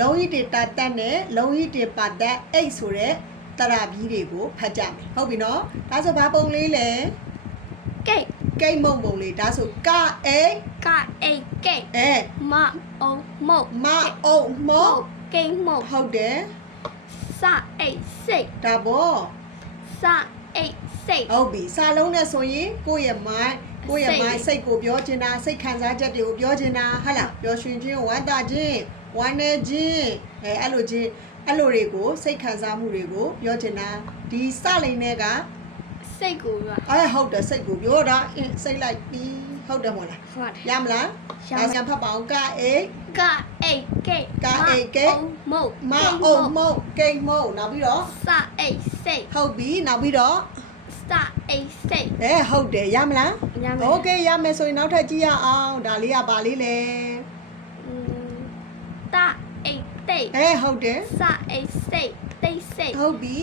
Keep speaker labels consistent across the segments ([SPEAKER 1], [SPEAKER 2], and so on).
[SPEAKER 1] လုံးဤတေတာတက်နဲ့လုံးဤတေပါတက်အိတ်ဆိုတဲ့တရာပြီးတွေကိုဖတ်ကြမယ်ဟုတ်ပြီနော်ဒါဆိုဘာပုံလေးလဲ
[SPEAKER 2] ကိတ်
[SPEAKER 1] ကိတ်မုံပုံလေးဒါဆိုကအိတ်
[SPEAKER 2] ကအိတ်ကိတ်
[SPEAKER 1] အဲ
[SPEAKER 2] မအောင်မုတ်
[SPEAKER 1] မအုံမုံ
[SPEAKER 2] ကိတ်မုတ်
[SPEAKER 1] ဟုတ်တယ်
[SPEAKER 2] စအိတ်စိတ်
[SPEAKER 1] ဒါပေါ့
[SPEAKER 2] စအိတ်စိတ်
[SPEAKER 1] ဟုတ်ပြီစာလုံးနဲ့ဆိုရင်ကိုယ့်ရဲ့ mind ကိုယ့်ရဲ့ mind စိတ်ကိုပြောချင်တာစိတ်ခံစားချက်တွေကိုပြောချင်တာဟုတ်လားပျော်ရွှင်ခြင်းဝမ်းသာခြင်း ဝမ်းနည်းခြင်းအဲအဲ့လိုချင်းအဲ့လိုတွေကိုစိတ်ခံစားမှုတွေကိုပြောချင်တာဒီစလိန်တွေက
[SPEAKER 2] စိတ်ကိုရ
[SPEAKER 1] အဲဟုတ်တယ်စိတ်ကိုပြောတာအင်းစိတ်လိုက်ပြီးဟုတ်တယ်မို့လား
[SPEAKER 2] ဟုတ်တယ်
[SPEAKER 1] ရမလား
[SPEAKER 2] ရမယ်
[SPEAKER 1] ဒါပြန်ဖတ်ပါအောင်ကအေ
[SPEAKER 2] ကအိတ်ကိတ်
[SPEAKER 1] ကအိတ်ကိတ်
[SPEAKER 2] မုတ်
[SPEAKER 1] မအုံမုတ်ကိတ်မုတ်နောက်ပြီးတော့
[SPEAKER 2] စအိတ်စိတ်
[SPEAKER 1] ဟုတ်ပြီနောက်ပြီးတော့
[SPEAKER 2] စအိတ်စိတ်
[SPEAKER 1] အဲဟုတ်တယ်ရမလား
[SPEAKER 2] ညမယ်
[SPEAKER 1] โอเคရမယ်ဆိုရင်နောက်ထပ်ကြည့်ရအောင်ဒါလေးကပါလေးလေ
[SPEAKER 2] တ အိတ်တိတ်
[SPEAKER 1] အဲဟုတ်တယ်
[SPEAKER 2] စအိတ်စိတ်တိတ်စိတ်
[SPEAKER 1] ဟုတ်ပြီ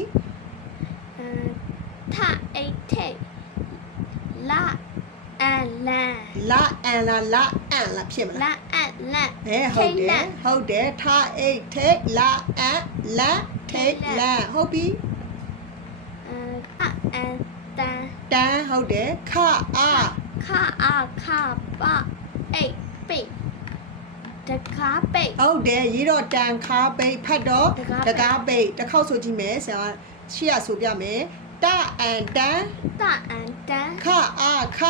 [SPEAKER 2] ထအိတ်ထိတ်လာအန်လန်
[SPEAKER 1] လာအန်လာလာအန်လာဖြစ်မလား
[SPEAKER 2] လာအန်လန်
[SPEAKER 1] အဲဟုတ်တယ်ဟုတ်တယ်ထားအိတ်ထိတ်လာအန်လန်ထိတ်လန်ဟုတ်ပြီ
[SPEAKER 2] အအန်တန်
[SPEAKER 1] တန်ဟုတ်တယ်ခအာ
[SPEAKER 2] ခအာခပအိတ်ပိ တ်တကားပိတ်
[SPEAKER 1] ဟုတ်တယ်ရေးတော့တန်ခါပိတ်ဖတ်တော့
[SPEAKER 2] တကားပိတ်
[SPEAKER 1] တကားပိတ်တစ်ခေါက်ဆိုကြည့်မယ်ဆရာရှေ့ရဆိုပြမယ်တအန်တန်
[SPEAKER 2] တအန်တန်
[SPEAKER 1] ခအာခ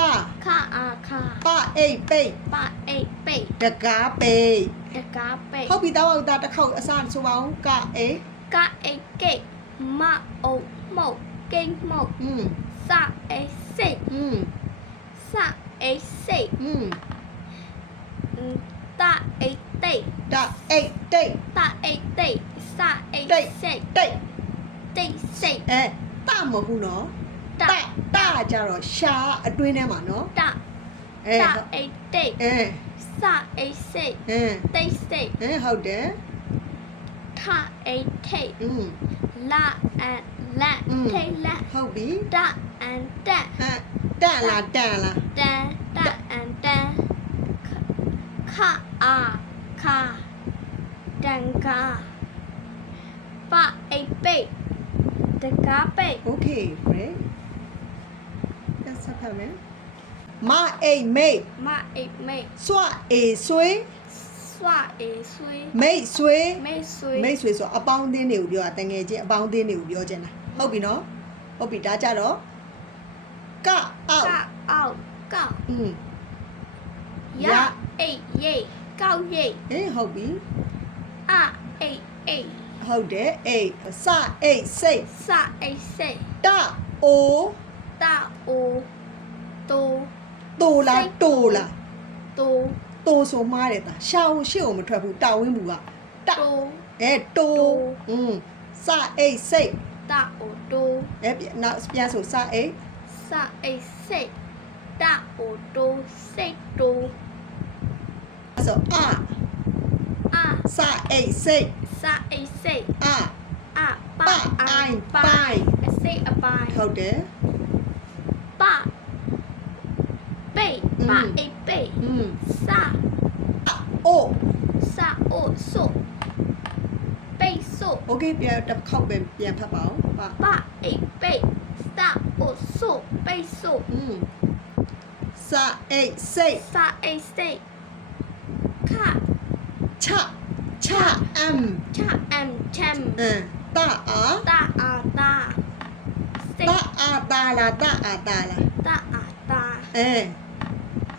[SPEAKER 2] ခအာခ
[SPEAKER 1] ပအိတ်ပိတ်
[SPEAKER 2] ပအိတ်ပိတ်
[SPEAKER 1] တကားပိတ်
[SPEAKER 2] တကားပိတ်
[SPEAKER 1] ဟုတ်ပြီတောက်အောင်တာတစ်ခေါက်အစဆိုပါအောင်ကအိတ်
[SPEAKER 2] ကအိတ်ကိတ်မအုံမုတ်ကိတ်မုတ်
[SPEAKER 1] อืม
[SPEAKER 2] စအိတ်စိတ်
[SPEAKER 1] อืม
[SPEAKER 2] စအိတ်စိတ်
[SPEAKER 1] อืม
[SPEAKER 2] တအိတ်တိတ်
[SPEAKER 1] တအိတ်တိတ်
[SPEAKER 2] တအိတ်တိတ်စအိတ်
[SPEAKER 1] တိတ်
[SPEAKER 2] စိတ်
[SPEAKER 1] တိတ်
[SPEAKER 2] တိတ်စိတ်
[SPEAKER 1] အဲတမဟုတ်ဘူးနော်
[SPEAKER 2] တ
[SPEAKER 1] တကြတော့ရှာအတွင်းထဲမှာနော်
[SPEAKER 2] တ
[SPEAKER 1] အဲ
[SPEAKER 2] တအိတ်တိတ်
[SPEAKER 1] အဲ
[SPEAKER 2] စအိတ်စိတ်
[SPEAKER 1] အဲ
[SPEAKER 2] တိတ်စိတ်
[SPEAKER 1] အဲဟုတ်တယ်
[SPEAKER 2] ထအိတ်ထိတ်
[SPEAKER 1] อืม
[SPEAKER 2] လာအန်လက်ထိတ်လက်
[SPEAKER 1] ဟုတ်ပြီ
[SPEAKER 2] တအန်တက်
[SPEAKER 1] တန်လားတန်လား
[SPEAKER 2] တန်တအန်တန် ခအာခာတန်ကာပအိတ်ပိတ်တကားပိတ်
[SPEAKER 1] Okay, great. That's up, man. Ma a mate. မအိတ်မိတ်
[SPEAKER 2] Swa a swe.
[SPEAKER 1] စွာအေဆွေ
[SPEAKER 2] Mate swe.
[SPEAKER 1] မိတ်ဆွေ
[SPEAKER 2] Mate swe ဆို
[SPEAKER 1] အပေါင်းအသင်းတွေကိုပြောတာတကယ်ချင်းအပေါင်းအသင်းတွေကိုပြောချင်တာ။ဟုတ်ပြီနော်။ဟုတ်ပြီဒါကြတော့ကအောက်
[SPEAKER 2] ကက်အောက်ကောက်
[SPEAKER 1] อืม
[SPEAKER 2] ရ အိတ်ရိတ်ကောက်ရိတ်
[SPEAKER 1] အေးဟုတ်ပြီ
[SPEAKER 2] အအိတ်အိတ်
[SPEAKER 1] ဟုတ်တယ်အေးစအိတ်စိတ်
[SPEAKER 2] စအိတ်စိတ်
[SPEAKER 1] တအို
[SPEAKER 2] တအိုတို
[SPEAKER 1] တူလာ
[SPEAKER 2] စိတ်
[SPEAKER 1] တူလာ
[SPEAKER 2] တို
[SPEAKER 1] တူဆိုမှားတယ်တာရှာအောင်ရှေ့အောင်မထွက်ဘူးတာဝင်းဘူးကတ
[SPEAKER 2] တို
[SPEAKER 1] အဲတူ
[SPEAKER 2] တူ
[SPEAKER 1] อืมစအိတ်စိတ်
[SPEAKER 2] တအိုတို
[SPEAKER 1] အဲပြန်နောက်ပြန်ဆိုစအိတ်
[SPEAKER 2] စအိတ်စိတ်တအိုတိုစိတ်တို
[SPEAKER 1] số a. A. Sa
[SPEAKER 2] a se sa a se
[SPEAKER 1] a.
[SPEAKER 2] A ba
[SPEAKER 1] ai
[SPEAKER 2] bai
[SPEAKER 1] se
[SPEAKER 2] a
[SPEAKER 1] bai
[SPEAKER 2] không
[SPEAKER 1] đấy ba.
[SPEAKER 2] Bay ừ. ba a bay ừ. sa.
[SPEAKER 1] A o sa o
[SPEAKER 2] so bay so
[SPEAKER 1] ok bây
[SPEAKER 2] giờ đọc không về bây
[SPEAKER 1] giờ thả
[SPEAKER 2] bảo.
[SPEAKER 1] Ba.
[SPEAKER 2] Ba a bay sa o so
[SPEAKER 1] bay so sa a se sa a se ချ
[SPEAKER 2] ချ
[SPEAKER 1] အမ်
[SPEAKER 2] ချအမ်ချမ်
[SPEAKER 1] အမ်တအာ
[SPEAKER 2] တအာတာစိ
[SPEAKER 1] တ
[SPEAKER 2] တ်
[SPEAKER 1] အာတာလာတအာတာလာ
[SPEAKER 2] တအာတာ
[SPEAKER 1] အဲ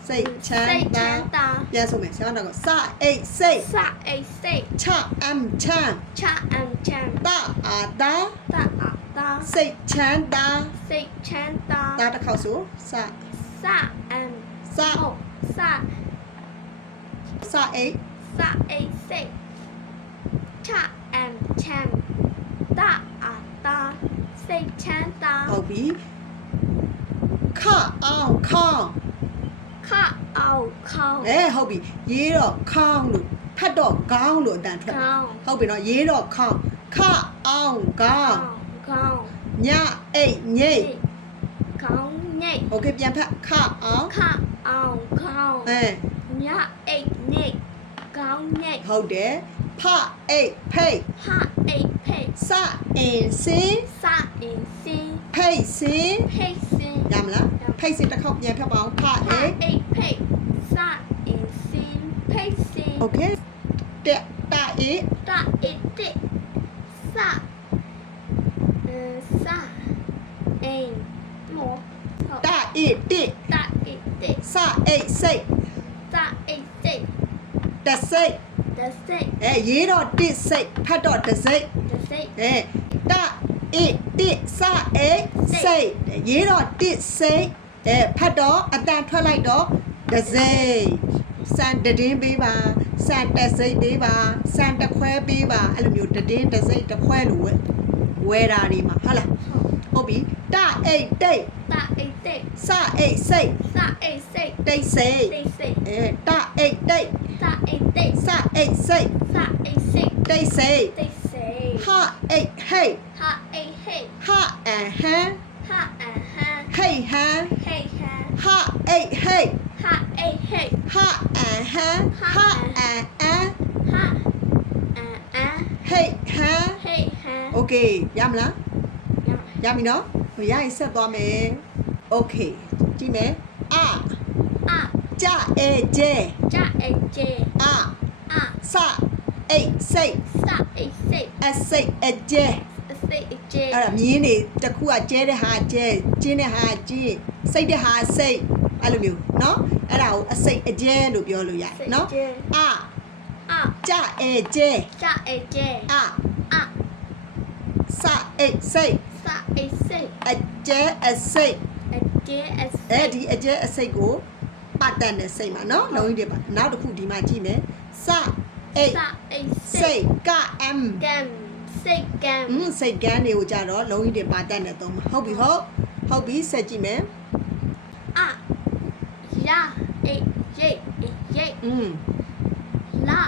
[SPEAKER 1] စိတ်ချမ်း
[SPEAKER 2] စိတ်ချ
[SPEAKER 1] သာ
[SPEAKER 2] မ်းသာ
[SPEAKER 1] ပြန်ဆိုမယ်ဆရာတော်ကစအိတ်စိတ်
[SPEAKER 2] စအိတ်စိတ်
[SPEAKER 1] ချအမ်ချမ်း
[SPEAKER 2] ချအမ်ချမ်
[SPEAKER 1] တအာတာ
[SPEAKER 2] တအာတာ
[SPEAKER 1] စိတ်ချမ်းသာ
[SPEAKER 2] စိတ်ချမ်းသာ
[SPEAKER 1] ဒါတစ်ခေါက်ဆိုစ
[SPEAKER 2] စအမ်
[SPEAKER 1] စ
[SPEAKER 2] ဟုတ်စ
[SPEAKER 1] စအိတ်
[SPEAKER 2] စအိတ်စိတ်ချအမ်ချမ်တအာတာစိတ်ချမ်းသာ
[SPEAKER 1] ဟုတ်ပြီခအောင်ခေါင်း
[SPEAKER 2] ခအောင်ခေါင်း
[SPEAKER 1] အဲဟုတ်ပြီရေးတော့ခေါင်းလို့ဖတ်တော့ခေါင်းလို့အတန်ထွက်
[SPEAKER 2] ခေါင်း
[SPEAKER 1] ဟုတ်ပြီနော်ရေးတော့ခေါင်းခအောင်ခေါင်း
[SPEAKER 2] ခေါင်း
[SPEAKER 1] ညအိတ်ညိတ်
[SPEAKER 2] ခေါင်းညိတ်
[SPEAKER 1] โอเคပြန်ဖတ်ခအောင်
[SPEAKER 2] ခအောင်ခေါင်း
[SPEAKER 1] အဲ
[SPEAKER 2] ညအိတ်ညိတ် ခေါင်းညိတ်
[SPEAKER 1] ဟုတ်တယ်ဖအိတ်ဖိတ်
[SPEAKER 2] ဖအိတ်ဖိတ်
[SPEAKER 1] စအင်စင်
[SPEAKER 2] စအင်စင်
[SPEAKER 1] ဖိတ်စင်
[SPEAKER 2] ဖိတ်စင်
[SPEAKER 1] ရမလားဖိတ်စင်တစ်ခေါက်ပြန်ဖတ်ပါအောင်ဖအိတ်
[SPEAKER 2] ဖိတ်ဖိတ်စအင်စင်ဖိတ်စင်
[SPEAKER 1] Okay တက်တာအိ
[SPEAKER 2] တ်တာအိတ်တက်စအင်းစအင်မောတာ
[SPEAKER 1] အိတ်တက်
[SPEAKER 2] တာအိတ်တက်
[SPEAKER 1] စအိတ်စိတ်
[SPEAKER 2] တစိ
[SPEAKER 1] တ်တ
[SPEAKER 2] စိတ်
[SPEAKER 1] အဲရေးတော့တစ်စိတ်ဖတ်တော့တစိတ်
[SPEAKER 2] တစိတ်
[SPEAKER 1] အဲတအေးတစ်စအိတ်စိတ်ရေးတော့တစ်စိတ်အဲဖတ်တော့အတန်ထွက်လိုက်တော့တစိတ်စံတည်င်းပေးပါစံတစိတ်ပေးပါစံတခွဲပေးပါအဲ့လိုမျိုးတည်င်းတစိတ်တခွဲလို့ဝဲဝဲတာဒီမှာဟုတ်လားဟုတ်ပြီတအိတ်တိတ်
[SPEAKER 2] တအိတ်တစ်
[SPEAKER 1] စအိတ်စိတ်
[SPEAKER 2] စအိတ်စိတ်
[SPEAKER 1] တိတ်စိတ်
[SPEAKER 2] တိတ်စိတ်
[SPEAKER 1] အဲတအိတ်တိတ်
[SPEAKER 2] တအိတ်တစ်
[SPEAKER 1] စအိတ်စိတ်
[SPEAKER 2] စအိတ်စိတ်
[SPEAKER 1] တိတ်စိတ်
[SPEAKER 2] တိတ်စိတ်
[SPEAKER 1] ဟာအိတ်ဟိတ်
[SPEAKER 2] ဟာအိတ်ဟိတ်
[SPEAKER 1] ဟာအန်ဟန်
[SPEAKER 2] ဟာအန်ဟန်
[SPEAKER 1] ဟိတ် Sa eight
[SPEAKER 2] eight. Sa eight six.
[SPEAKER 1] Sa eight six. They say.
[SPEAKER 2] They say. Ha eight hey.
[SPEAKER 1] Ha eight hey. Ha and ha. Ha and ha. Hey
[SPEAKER 2] ha. Hey ha. Ha eight
[SPEAKER 1] hey. Ha eight hey.
[SPEAKER 2] Ha and ha. Ha
[SPEAKER 1] and ha. Ha and ha. Hey ha. Hey ha. Okay, yam lá. Yam. Yam gì đó. Người ta sẽ to mẹ. Okay, chị mẹ. A. A. Cha e
[SPEAKER 2] je.
[SPEAKER 1] ကြအဲကျဲ
[SPEAKER 2] ကြအိတ်ကျ
[SPEAKER 1] အ
[SPEAKER 2] အ
[SPEAKER 1] စအိတ်စိတ်
[SPEAKER 2] စအိတ်စိတ်
[SPEAKER 1] အစိတ်အကျဲ
[SPEAKER 2] အစိတ်အကျ
[SPEAKER 1] အဲ့ဒါမြင်းနေတစ်ခုကကျဲတဲ့ဟာကျဲကျင်းတဲ့ဟာကျင်းစိတ်တဲ့ဟာစိတ်အဲ့လိုမျိုးเนาะအဲ့ဒါကိုအစိတ်အကျဲလို့ပြောလို့ရတယ်เนาะအ
[SPEAKER 2] အ
[SPEAKER 1] ကြအဲကျဲ
[SPEAKER 2] ကြအိတ်ကျ
[SPEAKER 1] အ
[SPEAKER 2] အ
[SPEAKER 1] စအိတ်စိတ်
[SPEAKER 2] စအိတ်စိတ်
[SPEAKER 1] အကျဲအစိတ်
[SPEAKER 2] အကျအစိ
[SPEAKER 1] အဲ့
[SPEAKER 2] တ်
[SPEAKER 1] ဒီအကျဲအစိတ်ကို ပတ်တန်တဲ့စိတ်မှာเนาะလုံးကြီးတွေပါနောက်တစ်ခုဒီမှာကြည့်မယ်စအိတ်
[SPEAKER 2] စအိတ်စိ
[SPEAKER 1] စိ
[SPEAKER 2] တ်
[SPEAKER 1] တ်ကအမ်
[SPEAKER 2] ကံစိတ်ကံ
[SPEAKER 1] อืมစိတ်ကန်းတွေကိုကြတော့လုံးကြီးတွေပါတတ်နေတော့မှာဟုတ်ပြီဟုတ်ဟုတ်ပြီဆက်ကြည့်မယ်
[SPEAKER 2] အရာအိတ်ရိတ်ရိတ်
[SPEAKER 1] อืม
[SPEAKER 2] လာ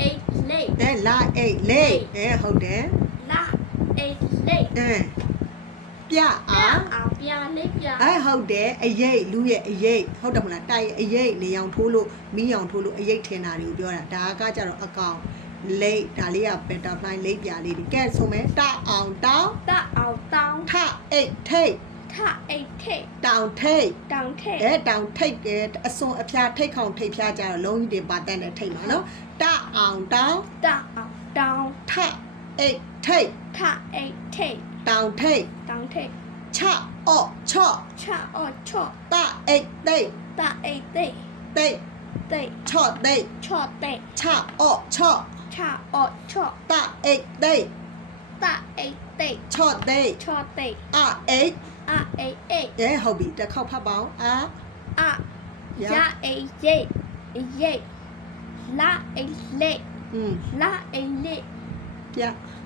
[SPEAKER 2] အိတ်လေး
[SPEAKER 1] အဲလာအိတ်လေအဲဟုတ်တယ်
[SPEAKER 2] လာအိတ်လေး
[SPEAKER 1] အဲပြ
[SPEAKER 2] ပြ
[SPEAKER 1] အာ
[SPEAKER 2] အောင် ပြလေးပြ
[SPEAKER 1] အဲဟုတ်တယ်အရေးလူရဲ့အရေးဟုတ်တယ်မလားတိုက်အရေးနေအောင်ထိုးလို့မီးအောင်ထိုးလို့အရေးထင်တာတွေကိုပြောတာဒါကကြတော့အကောင်လိတ်ဒါလေးက butterfly လိတ်ပြလေးတွေကဲဆိုမယ်တအောင်တောင်း
[SPEAKER 2] တအောင်တောင်း
[SPEAKER 1] ထအိတ်ထိတ်
[SPEAKER 2] ထအိတ်ထိတ်
[SPEAKER 1] တောင်ထိတ်
[SPEAKER 2] တောင်းထိတ်
[SPEAKER 1] အဲတောင်ထိတ်ကအစွန်အဖျားထိတ်ခေါင်ထိတ်ဖျားကြတော့လုံးကြီးတွေပါတတ်တဲ့ထိတ်မှာနော်တအောင်တောင်း
[SPEAKER 2] တအောင်တောင်း
[SPEAKER 1] ထအိတ်ထိတ်
[SPEAKER 2] ထအိတ်ထိတ်
[SPEAKER 1] တောင်ထိတ်
[SPEAKER 2] တောင်းထိတ်
[SPEAKER 1] ချအော့ချော့
[SPEAKER 2] ချအော့ချော့
[SPEAKER 1] တအိတ်သိတ်
[SPEAKER 2] တအိတ်သိတ်
[SPEAKER 1] သိတ်
[SPEAKER 2] သိတ်
[SPEAKER 1] ချော့သိတ်
[SPEAKER 2] ချော့သိတ်
[SPEAKER 1] ချအော့ချော့
[SPEAKER 2] ချအော့ချော့
[SPEAKER 1] တအိတ်သိတ်
[SPEAKER 2] တအိတ်သိတ်
[SPEAKER 1] ချော့သိတ်
[SPEAKER 2] ချော့သိတ်
[SPEAKER 1] အအိတ်
[SPEAKER 2] အအိတ်အိတ်
[SPEAKER 1] ရဲဟုတ်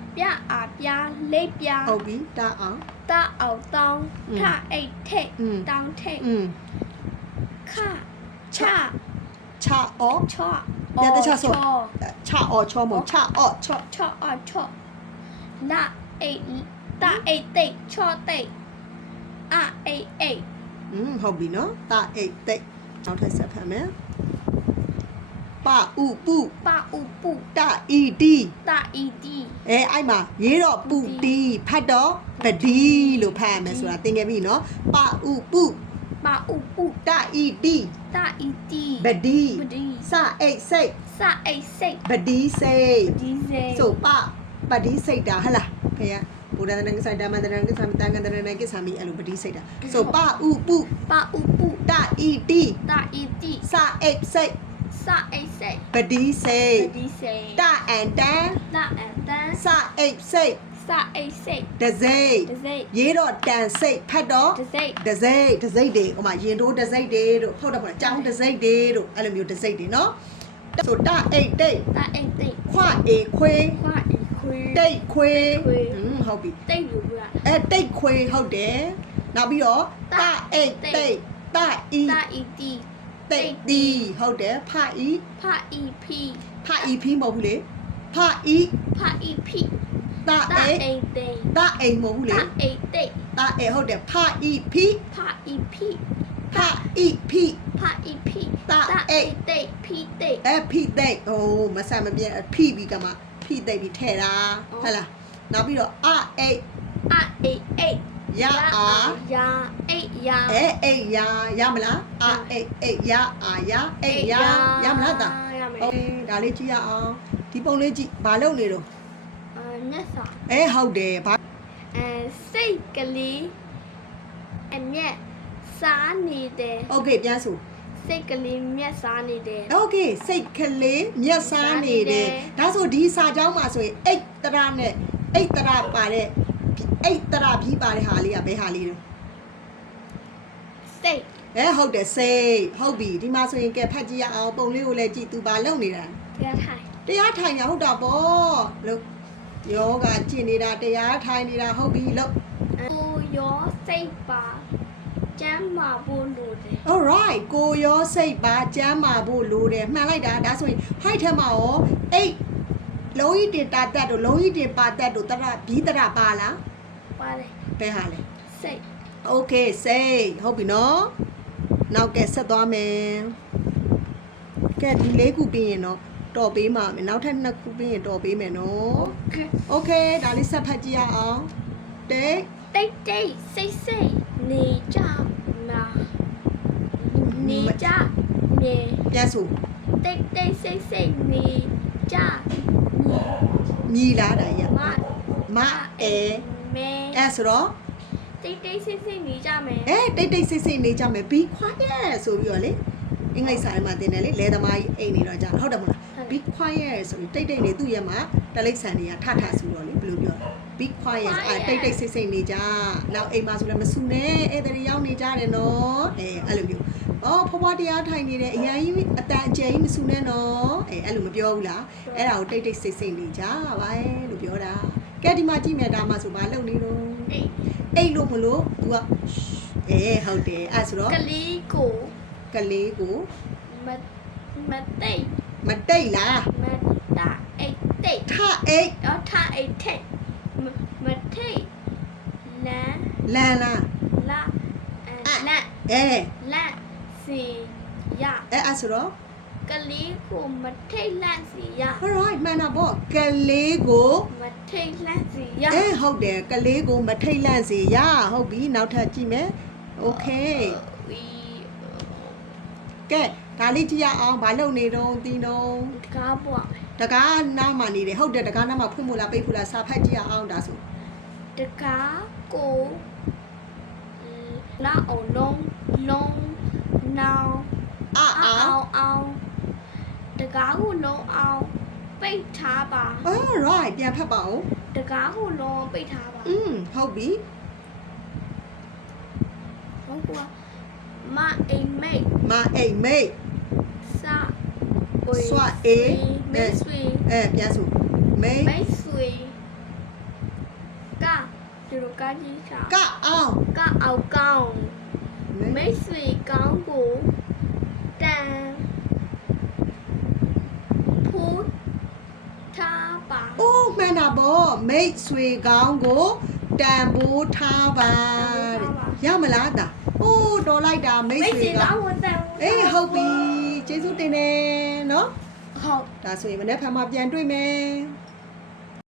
[SPEAKER 1] ပြီတစ်ခေါက်ဖတ်ပါအောင်အာ
[SPEAKER 2] အ
[SPEAKER 1] ရ
[SPEAKER 2] ရအိတ်ရိတ်ရိတ်လာအိတ်လက်
[SPEAKER 1] อืม
[SPEAKER 2] လာအိတ်လက်
[SPEAKER 1] ပြ
[SPEAKER 2] ပြအာပြလေးပြ
[SPEAKER 1] ဟုတ်ပြီတအောင်
[SPEAKER 2] တအောင်တောင်း
[SPEAKER 1] อืม
[SPEAKER 2] ထအိတ်ထိတ်
[SPEAKER 1] อืม
[SPEAKER 2] တောင်းထိတ်
[SPEAKER 1] อืม
[SPEAKER 2] ခချ
[SPEAKER 1] ချအော့
[SPEAKER 2] ချော့
[SPEAKER 1] ပြတ်တချဆော့
[SPEAKER 2] ချော့
[SPEAKER 1] ချအော့ချောမချအော့ချော့
[SPEAKER 2] ချော့အော်ချော့လာအိတ်တအိတ်သိတ်ချော့သိတ်အအိတ်အိတ်
[SPEAKER 1] อืมဟုတ်ပြီနော်တအိတ်သိတ်နောက်ထပ်ဆက်ဖတ်မယ် ပဥပု
[SPEAKER 2] ပါဥပု
[SPEAKER 1] တဤတီ
[SPEAKER 2] တဤတီ
[SPEAKER 1] အဲအဲ့မှာရေးတော့ပူတီဖတ်တော့ပဒီလို့ဖတ်ရမယ်ဆိုတာသင်ခဲ့ပြီနော်ပဥပု
[SPEAKER 2] ပါဥပု
[SPEAKER 1] တဤတီ
[SPEAKER 2] တဤတီ
[SPEAKER 1] ပဒီ
[SPEAKER 2] ပဒီ
[SPEAKER 1] စအိတ်စိတ်
[SPEAKER 2] စအိတ်စိတ်
[SPEAKER 1] ပဒီစိတ်
[SPEAKER 2] ဒီစေ
[SPEAKER 1] ဆိုပပဒီစိတ်တာဟလားဖေရဘုရားတန်ကဆိုင်တမန်တန်ကဆိုင်တန်ကတန်ကဆိုင်မီအဲ့လိုပဒီစိတ်တာဆိုပဥပု
[SPEAKER 2] ပါဥပု
[SPEAKER 1] တဤတီ
[SPEAKER 2] တဤတီ
[SPEAKER 1] စအိတ်စိတ်
[SPEAKER 2] စ အိတ်စိတ်
[SPEAKER 1] ပဒီစိတ်
[SPEAKER 2] ပဒီစေ
[SPEAKER 1] တအန်တန်
[SPEAKER 2] တအန်တန်
[SPEAKER 1] စအိတ်စိတ်
[SPEAKER 2] စအိတ်စိတ်
[SPEAKER 1] ဒစိတ်
[SPEAKER 2] တစိတ်
[SPEAKER 1] ရေးတော့တန်စိတ်ဖတ်တော့
[SPEAKER 2] တစိတ်
[SPEAKER 1] ဒစိတ်ဒစိတ်တွေဟိုမှာရင်တိုးဒစိတ်တွေတို့ဟုတ်တယ်ပေါ့ကြောင်းဒစိတ်တွေတို့အဲ့လိုမျိုးဒစိတ်တွေနော်ဆိုတအိတ်တိတ်
[SPEAKER 2] တအိတ်သိတ်
[SPEAKER 1] ခွအေခွေ
[SPEAKER 2] ခွာဤခွေ
[SPEAKER 1] တိတ်ခွေ
[SPEAKER 2] ခွေ
[SPEAKER 1] ဟွန်းဟုတ်ပြီ
[SPEAKER 2] တိတ်လို့ပြောတာ
[SPEAKER 1] အဲတိတ်ခွေဟုတ်တယ်နောက်ပြီးတော့တအိတ်တိတ်တဤ
[SPEAKER 2] တဤတီ
[SPEAKER 1] တိတ်တီဟုတ်တယ်ဖဤ
[SPEAKER 2] ဖဤဖီ
[SPEAKER 1] ဖဤဖီမဟုတ်ဘူးလေဖဤ
[SPEAKER 2] ဖဤဖီ
[SPEAKER 1] တ
[SPEAKER 2] တ
[SPEAKER 1] အိတ်
[SPEAKER 2] အိတ်သိတ်
[SPEAKER 1] တအိတ်မဟုတ်ဘူး
[SPEAKER 2] တ
[SPEAKER 1] လေ
[SPEAKER 2] အိတ်သိတ်
[SPEAKER 1] တအိတ်ဟုတ်တယ်ဖဤဖီ
[SPEAKER 2] ဖဤဖီ
[SPEAKER 1] တဖအိဖိ
[SPEAKER 2] ဖာအီဖီ
[SPEAKER 1] တာ
[SPEAKER 2] တာ
[SPEAKER 1] အိ
[SPEAKER 2] အိ
[SPEAKER 1] တ်
[SPEAKER 2] တ်တိတ်ဖီတိတ်
[SPEAKER 1] အဖိသိတ်ဟိုမဆန်မပြတ်အဖိပြီးကမှဖိသိတ်ပြီးထဲတာ
[SPEAKER 2] အော်
[SPEAKER 1] ဟုတ်လားနောက်ပြီးတော့အအိတ်
[SPEAKER 2] အအိတ်အိတ်
[SPEAKER 1] ရအာ
[SPEAKER 2] ယာအိတ်ယာ
[SPEAKER 1] အဲအိတ်ရရမလားအအိတ်အိတ်ရအာရအိတ်ရရမလားတာ
[SPEAKER 2] ရမယ်
[SPEAKER 1] โอเคဒါလေးကြည့်ရအောင်ဒီပုံလေးကြည့်ဘာလုပ်နေတော့
[SPEAKER 2] အာညက်စာ
[SPEAKER 1] အဲဟုတ်တယ်ဘာ
[SPEAKER 2] အဲစိတ်ကလေးအမျက်စားနေတယ်
[SPEAKER 1] โอเคပြန်ဆို
[SPEAKER 2] စိတ်ကလေးမျက်စားနေတယ်
[SPEAKER 1] โอเคစိတ်ကလေးမျက်စားနေတယ်ဒါဆိုဒီစာကြောင်းမှာဆိုရင်အိတ်တရနဲ့အိတ်တရပါတဲ့ အိတ်တရပြီးပါတဲ့ဟာလေးကဘယ်ဟာလေးလဲ
[SPEAKER 2] စိတ်
[SPEAKER 1] အဲဟုတ်တယ်စိတ်ဟုတ်ပြီဒီမှာဆိုရင်ကဲဖတ်ကြည့်ရအောင်ပုံလေးကိုလည်းကြည့်သူဘာလုပ်နေတာ
[SPEAKER 2] တရားထိုင်
[SPEAKER 1] တရားထိုင်တာဟုတ်တာပေါ့လို့ယောဂကျင့်နေတာတရားထိုင်နေတာဟုတ်ပြီလို့
[SPEAKER 2] ကိုရောစိတ်ပါကျမ်းမာဖို့လိုတယ်
[SPEAKER 1] alright ကိုရောစိတ်ပါကျမ်းမာဖို့လိုတယ်မှန်လိုက်တာဒါဆိုရင် height ထဲမှာရောအိတ်လုံးကြီးတင်တာတက်တို့လုံးကြီးတင်ပါတက်တို့တရဘီတရပါလား
[SPEAKER 2] ပါတယ်
[SPEAKER 1] ဘယ်ဟာလဲ
[SPEAKER 2] စိတ်
[SPEAKER 1] okay စိတ်ဟုတ်ပြီနော်နောက်ကဲဆက်သွားမယ်ကဲဒီလေးခုပြီးရင်တော့တော်ပေးမှာမယ်နောက်ထပ်နှစ်ခုပြီးရင်တော်ပေးမယ်နော်
[SPEAKER 2] ကဲ
[SPEAKER 1] okay ဒါလေးဆက်ဖတ်ကြည့်ရအောင်တိတ်
[SPEAKER 2] တိတ်တိတ်စိတ်စိတ်နေကြမှာနေကြမြေ
[SPEAKER 1] ပြန်ဆို
[SPEAKER 2] တိတ်တိတ်စိတ်စိတ်နေကြမြေ
[SPEAKER 1] မြည်လာတာရ
[SPEAKER 2] မ
[SPEAKER 1] မအဲ
[SPEAKER 2] မဲ
[SPEAKER 1] အဲဆိုတော့
[SPEAKER 2] တိတ်တိတ်စိတ်စိတ်နေကြမယ်
[SPEAKER 1] အဲတိတ်တိတ်ဆိတ်ဆိတ်နေကြမယ် be quiet ဆိုပြီးတော့လေအင်္ဂလိပ်စာထဲမှာသင်တယ်လေလဲသမားကြီးအိမ်နေတော့ကြာဟုတ်တယ်မဟုတ်လား be quiet ဆိုပြီးတိတ်တိတ်နေသူ့ရဲ့မှာတလိပ်ဆန်တွေကထထဆိုတော့လေဘယ်လိုပြောလဲ be quiet အဲတိတ်တိတ်ဆိတ်ဆိတ်နေကြနောက်အိမ်မှာဆိုလည်းမဆူနဲ့အဲ့ဒါတွေရောက်နေကြတယ်နော်အဲအဲ့လိုမျိုးအော်ဖွားဖွားတရားထိုင်နေတယ်အရင်ကြီးအတန်အကျယ်ကြီးမဆူနဲ့နော်အဲအဲ့လိုမပြောဘူးလားအဲ့ဒါကိုတိတ်တိတ်ဆိတ်ဆိတ်နေကြပါရဲ့လို့ပြောတာ ကဲဒီမှာကြည့်မယ်ဒါမှဆိုဘာလုပ်နေတော့
[SPEAKER 2] အေး
[SPEAKER 1] အိတ်လို့မလို့ तू ကအဲဟုတ်တယ်အဲ့ဆိုတော့
[SPEAKER 2] ကလေးကို
[SPEAKER 1] ကလေးကို
[SPEAKER 2] မမတိတ်
[SPEAKER 1] မတိတ်လား
[SPEAKER 2] မတာအိတ်တိတ်
[SPEAKER 1] ထအိတ်
[SPEAKER 2] တော့ထားအိတ်ထိတ်မမထိတ်လန်
[SPEAKER 1] လန်လား
[SPEAKER 2] လာအဲလန်
[SPEAKER 1] အဲ
[SPEAKER 2] လန့်စီရ
[SPEAKER 1] အဲအဲ့ဆိုတော့
[SPEAKER 2] ကလေးကိုမထိတ်လန့်စီရ
[SPEAKER 1] alright မှန်တာပေါ့ကလေးကို
[SPEAKER 2] မ ထိတ်လန့်စီရ
[SPEAKER 1] အဲဟုတ်တယ်ကလေးကိုမထိတ်လန့်စေရဟုတ်ပြီနောက်ထပ်ကြည့်မယ် okay
[SPEAKER 2] ဝီ
[SPEAKER 1] ကဲဒါလေးကြည့်ရအောင်ဘာလုပ်နေတော့တင်းတော့
[SPEAKER 2] ကားပွား
[SPEAKER 1] တကားနားမှာနေတယ်ဟုတ်တယ်တကားနားမှာဖွင့်မို့လားပိတ်ဖို့လားစာဖတ်ကြည့်ရအောင်ဒါဆို
[SPEAKER 2] တကားကိုလာအောင်လုံးလုံးနောင်
[SPEAKER 1] အာ
[SPEAKER 2] အ
[SPEAKER 1] အာ
[SPEAKER 2] အောင်အောင်တကားကိုလုံးအောင် ပိတ်ထားပါ
[SPEAKER 1] alright ပြန်ဖတ်ပါဦး
[SPEAKER 2] တကားကိုလုံးပိတ်ထားပါ
[SPEAKER 1] อืมဟုတ်ပြီ
[SPEAKER 2] ဟုတ်ကွာမအိမ်မိတ်
[SPEAKER 1] မအိတ်မိတ်
[SPEAKER 2] စဝေ
[SPEAKER 1] စွာအေး
[SPEAKER 2] မိတ်ဆွေ
[SPEAKER 1] အဲပြန်ဆိုမိတ်
[SPEAKER 2] မိတ်ဆွေကဒီလိုကကြီးချာ
[SPEAKER 1] ကအောင်
[SPEAKER 2] ကအောက်ကောင်း မိတ်ဆွေကောင်းကိုတန်ဖိုးထားပါ
[SPEAKER 1] အိုး မှန်တာပေါ့မိတ်ဆွေကောင်းကိုတန်ဖိုးထားပါတဲ့ရမလားတာအိုးတော်လိုက်တာမိတ်
[SPEAKER 2] မိတ်
[SPEAKER 1] ဆွေ
[SPEAKER 2] ဆွေ
[SPEAKER 1] ကော
[SPEAKER 2] ကော
[SPEAKER 1] င်း
[SPEAKER 2] င်းကိုတန်ဖိုး
[SPEAKER 1] အေးဟုတ်ပြီကျေးဇူးတင်တယ်နော်
[SPEAKER 2] ဟုတ်
[SPEAKER 1] ဒါဆိုရင်မနေ့ဖန်မှာပြန်တွေ့မယ်